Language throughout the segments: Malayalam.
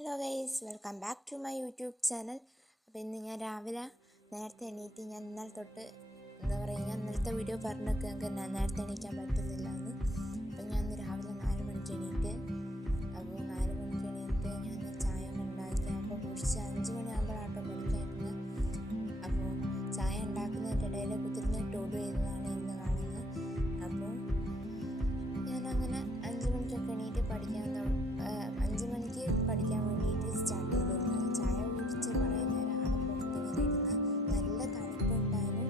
Hello guys, welcome back to my YouTube channel. അപ്പോൾ ഇന്ന് ഞാൻ രാവിലെ നേരത്തെ എണീറ്റ് ഞാൻ ഇന്നലെ തൊട്ട് ഇന്നലത്തെ വീഡിയോ പറഞ്ഞൊക്കെ ഞങ്ങൾക്ക് നേരത്തെ എണീക്കാൻ പറ്റുന്നില്ല എന്ന്. അപ്പോൾ ഞാൻ ഇന്ന് രാവിലെ 4 മണിക്ക് എണീറ്റ്. അപ്പോൾ 4 മണിക്ക് എണീറ്റ് ഞാൻ ചായ ഉണ്ടാക്കി. അപ്പോൾ കുടിച്ച് 5 മണിയാകുമ്പോഴാട്ടോ പഠിക്കായിരുന്നത്. അപ്പോൾ ചായ ഉണ്ടാക്കുന്നതിൻ്റെ ഇടയിൽ കുത്തിരുന്ന് ടോഡ് ചെയ്യുന്നതാണ് ഇന്ന് കാണുന്നത്. അപ്പോൾ ഞാനങ്ങനെ 5 മണിക്കൊക്കെ എണീറ്റ് 5 മണിക്ക് പഠിക്കാൻ വേണ്ടിയിട്ട് സ്റ്റാർട്ട് ചെയ്തിരുന്നു. ചായ കുടിച്ച് കുറേ നേരം അവിടെ പുറത്തിങ്ങനെ ഇരുന്ന് നല്ല തണുപ്പുണ്ടായിരുന്നു.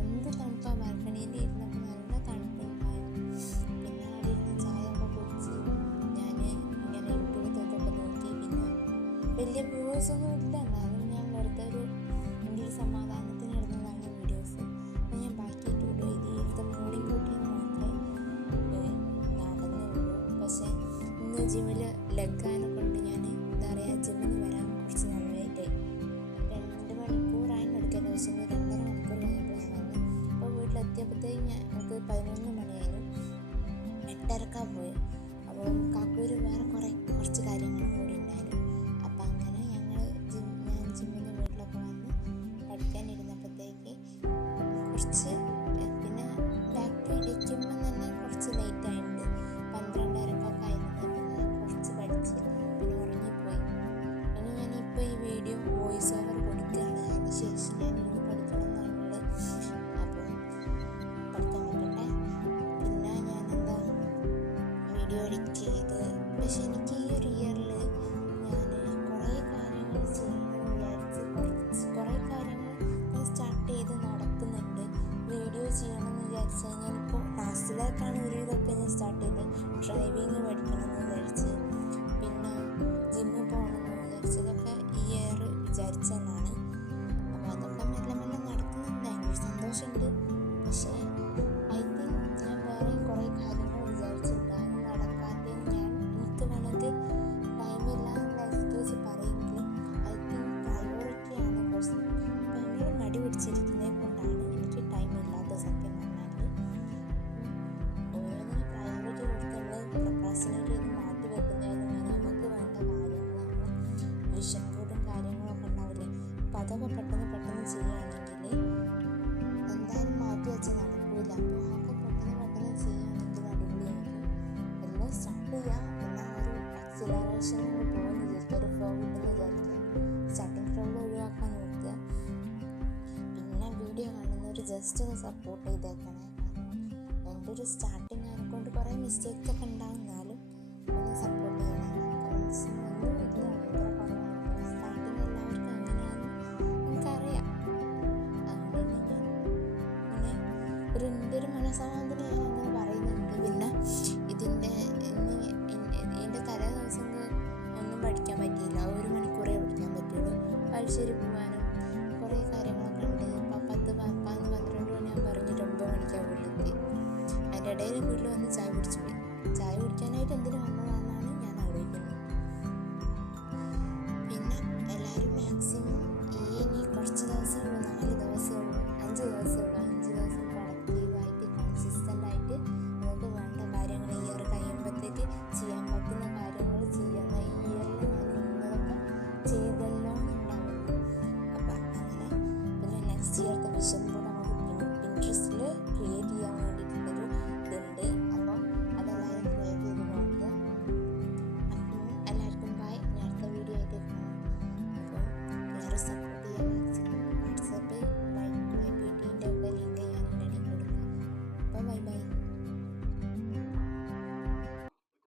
എന്ത് തണുപ്പാണ്, ബാൽക്കണിയിൽ ഇരുന്നപ്പോൾ നല്ല തണുപ്പുണ്ടായിരുന്നു. പിന്നെ അവിടെ ഇരുന്ന് ചായ ഒക്കെ കുടിച്ച് ഞാൻ ഇങ്ങനെ യൂട്യൂബിലൊക്കെ നോക്കി. പിന്നെ വലിയ വ്യൂവേഴ്സൊന്നും ഇല്ല, എന്നാലും ഞാൻ വെറുതെ എൻ്റെ ഒരു സമാധാനത്തിന് ഇടുന്നതാണ് വീഡിയോസ്. അപ്പോൾ ഞാൻ ബാക്കിയിട്ട് വിടും. ഇവിടുത്തെ മോർണിംഗ് റൂട്ടീന് മാത്രമേ നടന്നുള്ളൂ. പക്ഷേ ഇന്ന് ജിമ്മിൽ ലെഗാനെ കൊണ്ട് ഞാൻ ജിമ്മിൽ നിന്ന് വരാൻ കുറച്ച് നല്ലതായിട്ടായി. 2 മണിക്കൂറായിരുന്നു എടുക്കുന്നത്. പക്ഷേ 2.5 മണിക്കൂർ കഴിഞ്ഞപ്പോൾ ഞാൻ വന്നു. അപ്പോൾ വീട്ടിലെത്തിയപ്പോഴത്തേക്കും ഞങ്ങൾക്ക് 11 മണിയായിരുന്നു. 8:30 പോയി. അപ്പോൾ കാക്കൂര് വേറെ കുറച്ച് കാര്യങ്ങളും കൂടി ഉണ്ടായിരുന്നു. അപ്പോൾ അങ്ങനെ ഞാൻ ജിമ്മിൽ നിന്ന് വീട്ടിലൊക്കെ വന്ന് പഠിക്കാനിരുന്നപ്പോഴത്തേക്ക് കുറച്ച് പിന്നെ ബാക്ക് ടു ഇരിക്കുമ്പോൾ തന്നെ കുറച്ച് ലേറ്റായിട്ടുണ്ട്. 12:30 ആയിരുന്നു. പിന്നെ കുറച്ച് പഠിച്ച് പിന്നെ ഉറങ്ങിപ്പോയി. ഇനി ഞാനിപ്പോൾ ഈ വീഡിയോ വോയിസ് ഓവർ കൊടുക്കുകയാണ്. അതിന് ശേഷം ഞാനിരുന്ന് പഠിക്കണം എന്നുള്ളത്. അപ്പോൾ പഠിക്കാൻ പറ്റട്ടെ. പിന്നെ ഞാനെന്താ വീഡിയോ എഡിറ്റ് ചെയ്ത്. പക്ഷെ എനിക്ക് ഈ ഒരു ഇയറിൽ ഞാൻ കുറേ കാര്യങ്ങൾ ചെയ്യണമെന്ന് വിചാരിച്ച് കുറേ കാര്യങ്ങൾ ഞാൻ സ്റ്റാർട്ട് ചെയ്ത് നടക്കുന്നുണ്ട്. വീഡിയോ ചെയ്യണമെന്ന് വിചാരിച്ചാൽ ഞാനിപ്പോൾ ലാസ്റ്റിലേക്കാണ് ഒരു ഇതൊക്കെ ഞാൻ സ്റ്റാർട്ട് ചെയ്ത്. ഡ്രൈവിങ് പഠിക്കണമെന്ന് വിചാരിച്ച്, പിന്നെ ജിമ്മിൽ പോകണമെന്ന് വിചാരിച്ചതൊക്കെ ഈ ഇയർ വിചാരിച്ചതാണ്. അപ്പോൾ അതൊക്കെ മെല്ലെ മെല്ലെ നടക്കുന്നുണ്ട്. ഭയങ്കര സന്തോഷമുണ്ട്. പക്ഷേ ഐ തിങ്ക് ഞാൻ വേറെ കുറേ കാര്യങ്ങൾ വിചാരിച്ചിട്ടുണ്ടായിരുന്നു നടക്കാത്തത്. എനിക്ക് വേണമെങ്കിൽ ടൈമില്ല എന്നുള്ള എക്സ്ക്യൂസ് പറയുമെങ്കിലും ഐ തിങ്ക് പ്രയോറിറ്റിയാണ് പ്രശ്നം. ഭയങ്കര മടി പിടിച്ചിരിക്കുന്നത് കൊണ്ടാണ് എനിക്ക് ടൈമില്ലാത്ത സത്യം പറഞ്ഞാൽ. ഓരോന്നിനും പ്രയോറിറ്റി കൊടുത്ത് നമ്മൾ പ്രൊക്രാസ്റ്റിനേറ്റ് ചെയ്ത് മാറ്റി വെക്കുന്നതിന് നമുക്ക് വേണ്ട കാര്യങ്ങളാണ് വിഷക്കൂടും കാര്യങ്ങളൊക്കെ ഉണ്ടാവില്ലേ. അപ്പോൾ അതൊക്കെ പെട്ടെന്ന് ചെയ്യുകയാണെങ്കിൽ എന്തായാലും മാറ്റി വെച്ച് നടക്കില്ല. അപ്പോൾ അതൊക്കെ പെട്ടെന്ന് ചെയ്യുകയാണെങ്കിൽ അടിപൊളിയായിരിക്കും. എല്ലാം സ്റ്റാർട്ട് ചെയ്യാം. എന്നാൽ ഒരു എക്സിലറേഷനിൽ പോകുമെന്ന് വിചാരിക്കുക, ഒരു ഫ്ലോ കിട്ടുമെന്ന് വിചാരിക്കുക. സ്റ്റാർട്ടിങ് ഫ്ലോയിൽ ഒഴിവാക്കാൻ നോക്കുക. പിന്നെ വീഡിയോ കാണുന്നവർ ജസ്റ്റ് ഒന്ന് സപ്പോർട്ട് ചെയ്തേക്കണേ. എൻ്റെ ഒരു സ്റ്റാർട്ടിങ് ആയതുകൊണ്ട് കുറേ മിസ്റ്റേക്സ് ഒക്കെ ഉണ്ടാകുന്നാലും ഒന്ന് സപ്പോർട്ട് ചെയ്യണം. കമൻസിന് ഒന്നും ഇല്ല, ഭയങ്കര കുറവാണ്. സ്റ്റാർട്ടിങ് എല്ലാവർക്കും അങ്ങനെയാണെന്ന് എനിക്കറിയാം. അതുകൊണ്ട് തന്നെ ഞാൻ എൻ്റെ ഒരു മനസ്സമാധാനത്തിന് ഞാൻ അങ്ങനെ പറയുന്നുണ്ട്. പിന്നെ ഇതിൻ്റെ തലേ ദിവസം ഒന്നും പഠിക്കാൻ പറ്റിയില്ല. 1 മണിക്കൂറേ പഠിക്കാൻ പറ്റുള്ളൂ. പഴശ്ശേരി പോകാനും കുറേ കാര്യങ്ങളൊക്കെ ഉണ്ട്. 10 12 മണിയാകുമ്പോൾ പറഞ്ഞിട്ട് 9 മണിക്കാണ് വീട്ടിലെത്തി. അതിൻ്റെ ഇടയിൽ വീട്ടിൽ വന്ന് ചായ കുടിച്ചു പോയി. ചായ കുടിക്കാനായിട്ട് എന്തിനു വന്നതാണെന്നാണ് ഞാൻ ആലോചിക്കുന്നത്. പിന്നെ എല്ലാവരും മാക്സിമം ഇനി കുറച്ച് ദിവസമുള്ളൂ, 4 ദിവസമുള്ളൂ, 5 ദിവസമുള്ളൂ. 5 ദിവസം പ്രൊഡക്റ്റീവായിട്ട് കൺസിസ്റ്റൻ്റായിട്ട് നമുക്ക് വേണ്ട കാര്യങ്ങൾ ഈ ഇയർ കഴിയുമ്പോഴത്തേക്ക് ചെയ്യാൻ പറ്റുന്ന കാര്യങ്ങൾ ചെയ്യുന്ന ഈ ഇയറിൽ ഞാൻ ഇന്നതൊക്കെ ചെയ്തല്ലോ ഉണ്ടാവുന്നു. അപ്പം അങ്ങനെ പിന്നെ നെക്സ്റ്റ് ഇയർത്തെ വിഷൻ കൂടെ നമുക്ക് പിൻട്രസ്റ്റിൽ ക്രിയേറ്റ് ചെയ്യാൻ വേണ്ടിയിട്ടുള്ളൊരു ഇതുണ്ട്. അപ്പോൾ അതെല്ലാവരും ക്രിയേറ്റ് ചെയ്ത് നോക്കുക. അപ്പോൾ എല്ലാവർക്കും ബൈ. ഞാൻ അടുത്ത വീഡിയോ ആയിട്ട് കാണാം. അപ്പോൾ എല്ലാവരും സപ്പോർട്ട് ചെയ്യാൻ മാക്സിമം. വാട്സാപ്പ് ബൈ PT ഒക്കെ ലിങ്ക് ഞാൻ ഇതിൻ്റെ ഇടയിൽ കൊടുക്കാം. അപ്പോൾ ബൈ.